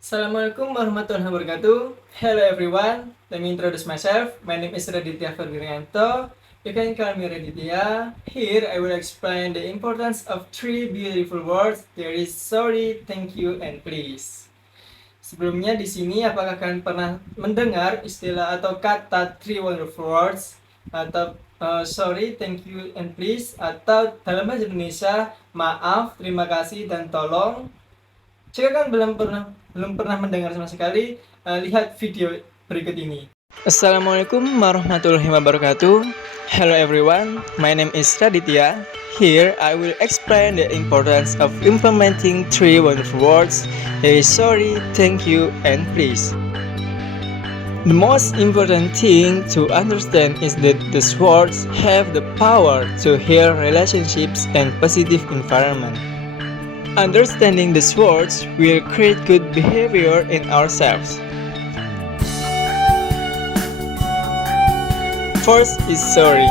Assalamualaikum warahmatullahi wabarakatuh. Hello everyone. Let me introduce myself. My name is Raditya Fergirianto. You can call me Raditya. Here I will explain the importance of three beautiful words. There is sorry, thank you, and please. Sebelumnya di sini apakah kalian pernah mendengar istilah atau kata three wonderful words atau sorry, thank you, and please, atau dalam bahasa Indonesia maaf, terima kasih, dan tolong? Jika kan belum pernah mendengar sama sekali, lihat video berikut ini. Assalamualaikum warahmatullahi wabarakatuh. Hello everyone, my name is Raditya. Here I will explain the importance of implementing three wonderful words. There is sorry, thank you, and please. The most important thing to understand is that these words have the power to heal relationships and positive environment. Understanding these words will create good behavior in ourselves. First is sorry.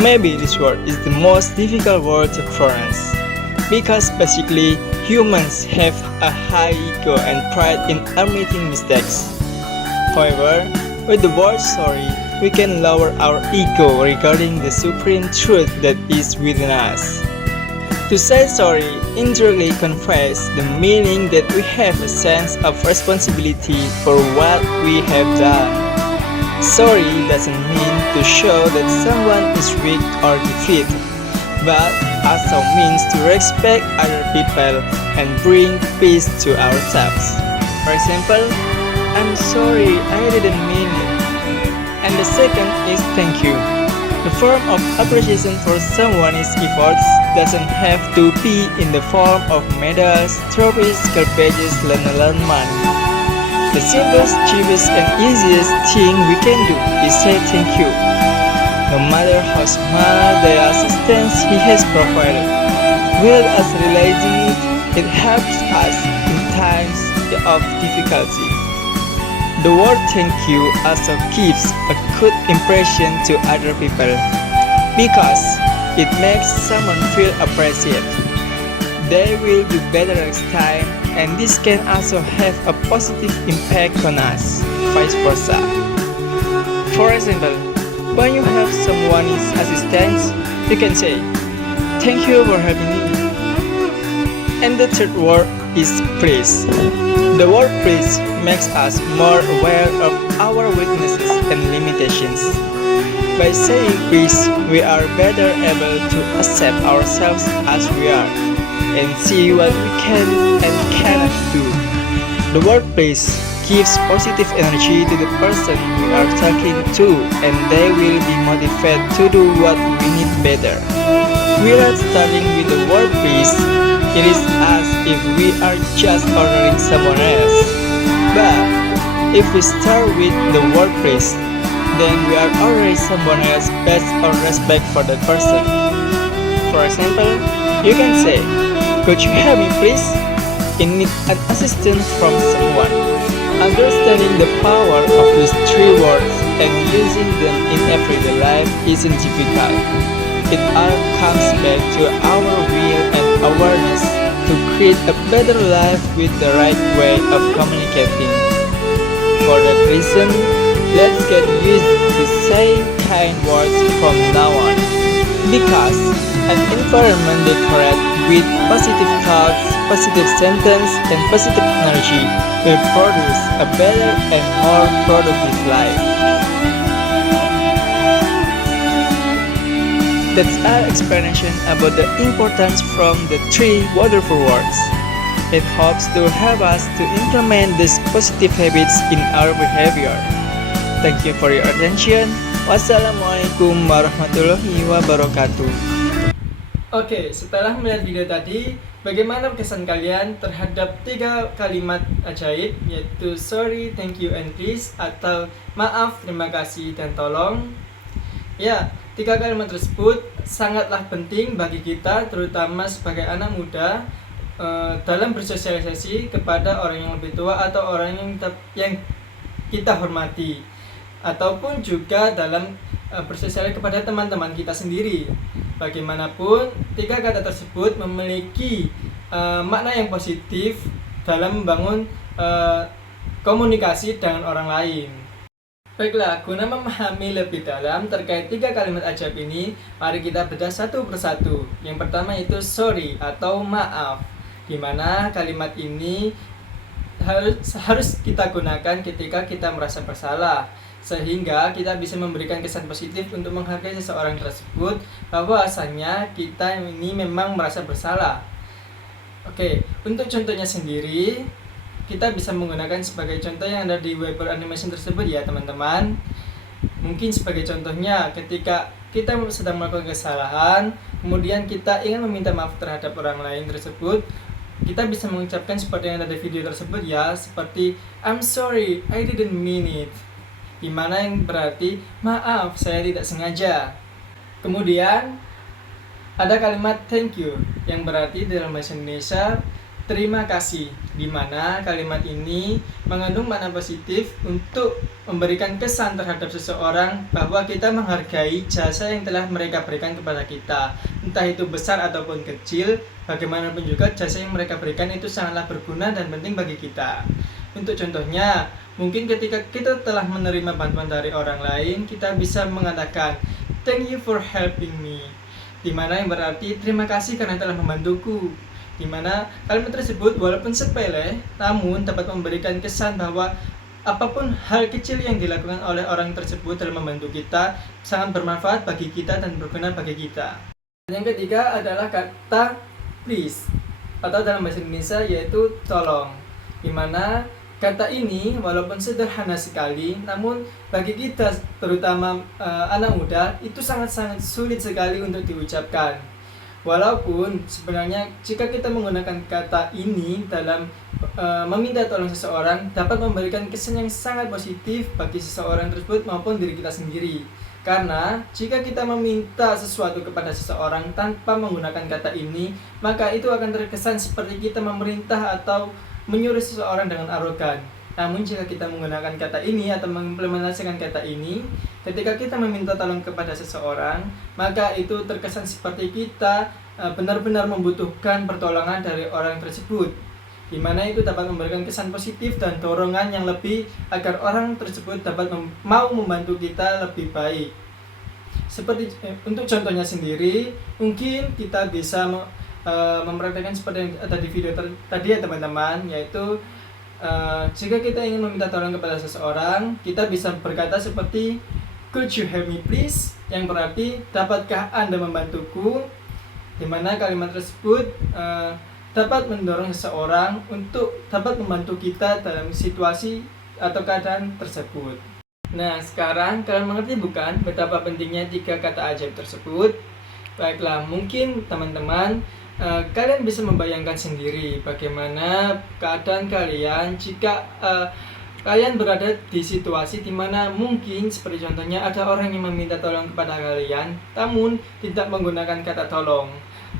Maybe this word is the most difficult word to pronounce because basically humans have a high ego and pride in admitting mistakes. However, with the word sorry, we can lower our ego regarding the supreme truth that is within us. To say sorry indirectly conveys the meaning that we have a sense of responsibility for what we have done. Sorry doesn't mean to show that someone is weak or defeated, but also means to respect other people and bring peace to ourselves. For example, I'm sorry, I didn't mean it. And the second is thank you. The form of appreciation for someone's efforts doesn't have to be in the form of medals, trophies, badges, let money. The simplest, cheapest, and easiest thing we can do is say thank you. No matter how small the assistance he has provided, without us realizing it, it helps us in times of difficulty. The word thank you also gives a good impression to other people because it makes someone feel appreciated. They will do better next time, and this can also have a positive impact on us, vice versa. For example, when you have someone's assistance, you can say, "Thank you for helping me." And the third word is please. The word please makes us more aware of our weaknesses and limitations. By saying please, we are better able to accept ourselves as we are and see what we can and cannot do. The word please gives positive energy to the person we are talking to, and they will be motivated to do what we need better. Without starting with the word please, it is as if we are just ordering someone else. But if we start with the word please, then we are ordering someone else based on respect for that person. For example, you can say, "Could you help me please? I need an assistance from someone." Understanding the power of these three words and using them in everyday life isn't difficult. It all comes back to our will and awareness to create a better life with the right way of communicating. For that reason, let's get used to saying kind words from now on, because an environment decorated with positive thoughts, positive sentence, and positive energy will produce a better and more productive life. That's our explanation about the importance from the three wonderful words. It hopes to help us to implement these positive habits in our behavior. Thank you for your attention. Wassalamualaikum warahmatullahi wabarakatuh. Oke, setelah melihat video tadi, bagaimana kesan kalian terhadap 3 kalimat ajaib, yaitu sorry, thank you, and please, atau maaf, terima kasih, dan tolong? Ya, 3 kalimat tersebut sangatlah penting bagi kita, terutama sebagai anak muda, dalam bersosialisasi kepada orang yang lebih tua atau orang yang kita hormati, ataupun juga dalam bersosialisasi kepada teman-teman kita sendiri. Bagaimanapun, 3 kata tersebut memiliki makna yang positif dalam membangun komunikasi dengan orang lain. Baiklah, guna memahami lebih dalam terkait 3 kalimat ajaib ini, mari kita bedah satu persatu. Yang pertama itu sorry atau maaf, di mana kalimat ini harus kita gunakan ketika kita merasa bersalah, sehingga kita bisa memberikan kesan positif untuk menghargai seseorang tersebut bahwa asalnya kita ini memang merasa bersalah. Oke, untuk contohnya sendiri, kita bisa menggunakan sebagai contoh yang ada di Weber animation tersebut ya teman-teman. Mungkin sebagai contohnya ketika kita sedang melakukan kesalahan, kemudian kita ingin meminta maaf terhadap orang lain tersebut, kita bisa mengucapkan seperti yang ada di video tersebut ya, seperti I'm sorry, I didn't mean it, dimana yang berarti maaf, saya tidak sengaja. Kemudian ada kalimat thank you yang berarti dalam bahasa Indonesia terima kasih, di mana kalimat ini mengandung makna positif untuk memberikan kesan terhadap seseorang bahwa kita menghargai jasa yang telah mereka berikan kepada kita, entah itu besar ataupun kecil. Bagaimanapun juga jasa yang mereka berikan itu sangatlah berguna dan penting bagi kita. Untuk contohnya, mungkin ketika kita telah menerima bantuan dari orang lain, kita bisa mengatakan thank you for helping me, di mana yang berarti terima kasih karena telah membantuku. Di mana kalimat tersebut walaupun sepele, namun dapat memberikan kesan bahwa apapun hal kecil yang dilakukan oleh orang tersebut dalam membantu kita sangat bermanfaat bagi kita dan berguna bagi kita. Yang ketiga adalah kata please atau dalam bahasa Indonesia yaitu tolong, di mana kata ini walaupun sederhana sekali, namun bagi kita terutama anak muda itu sangat-sangat sulit sekali untuk diucapkan. Walaupun sebenarnya jika kita menggunakan kata ini dalam meminta tolong seseorang dapat memberikan kesan yang sangat positif bagi seseorang tersebut maupun diri kita sendiri. Karena jika kita meminta sesuatu kepada seseorang tanpa menggunakan kata ini, maka itu akan terkesan seperti kita memerintah atau menyuruh seseorang dengan arogan. Namun jika kita menggunakan kata ini atau mengimplementasikan kata ini, ketika kita meminta tolong kepada seseorang, maka itu terkesan seperti kita benar-benar membutuhkan pertolongan dari orang tersebut, di mana itu dapat memberikan kesan positif dan dorongan yang lebih agar orang tersebut dapat mau membantu kita lebih baik. Seperti untuk contohnya sendiri, mungkin kita bisa mempraktekkan seperti yang ada di video tadi ya teman-teman, yaitu jika kita ingin meminta tolong kepada seseorang, kita bisa berkata seperti could you help me please, yang berarti dapatkah Anda membantuku, di mana kalimat tersebut dapat mendorong seseorang untuk dapat membantu kita dalam situasi atau keadaan tersebut. Nah, sekarang kalian mengerti bukan betapa pentingnya 3 kata ajaib tersebut? Baiklah, mungkin teman-teman kalian bisa membayangkan sendiri bagaimana keadaan kalian jika kalian berada di situasi di mana mungkin seperti contohnya ada orang yang meminta tolong kepada kalian, namun tidak menggunakan kata tolong.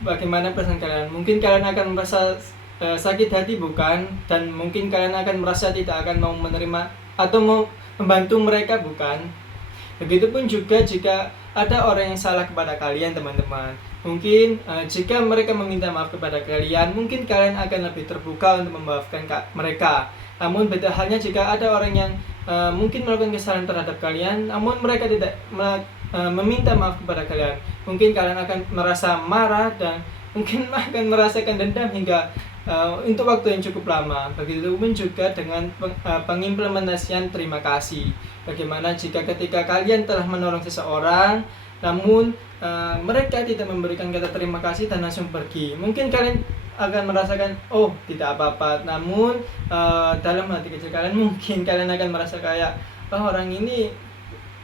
Bagaimana perasaan kalian? Mungkin kalian akan merasa sakit hati bukan? Dan mungkin kalian akan merasa tidak akan mau menerima atau mau membantu mereka bukan? Begitupun juga jika ada orang yang salah kepada kalian teman-teman. Mungkin jika mereka meminta maaf kepada kalian, mungkin kalian akan lebih terbuka untuk memaafkan mereka. Namun beda halnya jika ada orang yang mungkin melakukan kesalahan terhadap kalian, namun mereka tidak meminta maaf kepada kalian. Mungkin kalian akan merasa marah dan mungkin akan merasakan dendam hingga untuk waktu yang cukup lama. Begitupun juga dengan pengimplementasian terima kasih. Bagaimana jika ketika kalian telah menolong seseorang, namun mereka tidak memberikan kata terima kasih dan langsung pergi. Mungkin kalian akan merasakan oh tidak apa-apa, namun dalam hati kecil kalian mungkin kalian akan merasa kayak oh orang ini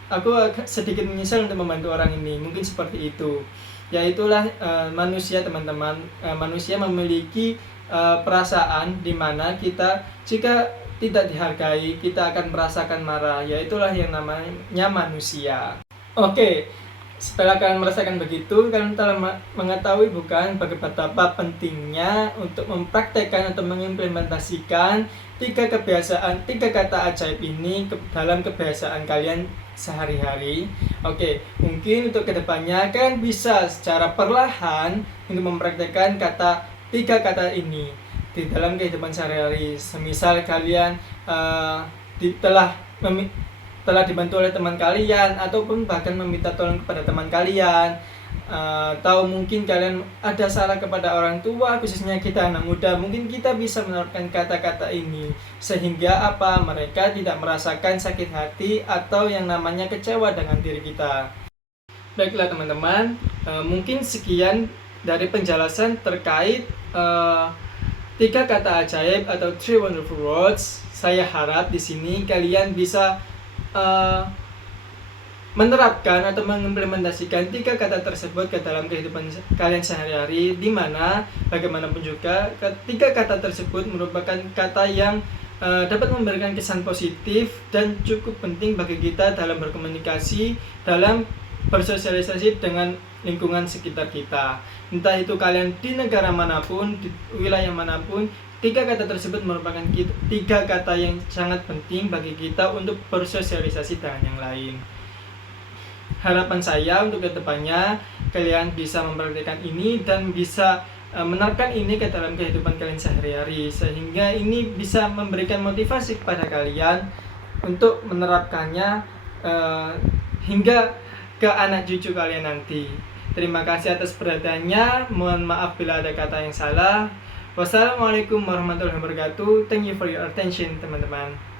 aku sedikit menyesal untuk membantu orang ini. Mungkin seperti itu. Ya itulah manusia teman-teman. Manusia memiliki perasaan di mana kita jika tidak dihargai kita akan merasakan marah. Ya itulah yang namanya manusia. Oke. Setelah kalian merasakan begitu, kalian telah mengetahui bukan betapa pentingnya untuk mempraktekkan atau mengimplementasikan 3 kata ajaib ini dalam kebiasaan kalian sehari-hari. Oke, mungkin untuk kedepannya kalian bisa secara perlahan untuk mempraktekkan 3 kata ini. di dalam kehidupan sehari-hari. Semisal kalian telah dibantu oleh teman kalian, ataupun bahkan meminta tolong kepada teman kalian, atau mungkin kalian ada salah kepada orang tua, khususnya kita anak muda, mungkin kita bisa menerapkan kata-kata ini sehingga mereka tidak merasakan sakit hati atau yang namanya kecewa dengan diri kita. Baiklah teman-teman, mungkin sekian dari penjelasan terkait 3 kata ajaib atau 3 wonderful words. Saya harap di sini kalian bisa menerapkan atau mengimplementasikan 3 kata tersebut ke dalam kehidupan kalian sehari-hari, di mana bagaimanapun juga 3 kata tersebut merupakan kata yang dapat memberikan kesan positif dan cukup penting bagi kita dalam berkomunikasi, dalam bersosialisasi dengan lingkungan sekitar kita. Entah itu kalian di negara manapun, di wilayah manapun, 3 kata tersebut merupakan 3 kata yang sangat penting bagi kita untuk bersosialisasi dengan yang lain. Harapan saya untuk kedepannya kalian bisa mempraktikkan ini dan bisa menerapkan ini ke dalam kehidupan kalian sehari-hari, sehingga ini bisa memberikan motivasi kepada kalian untuk menerapkannya hingga ke anak cucu kalian nanti. Terima kasih atas perhatiannya. Mohon maaf bila ada kata yang salah. Wassalamualaikum warahmatullahi wabarakatuh. Thank you for your attention, teman-teman.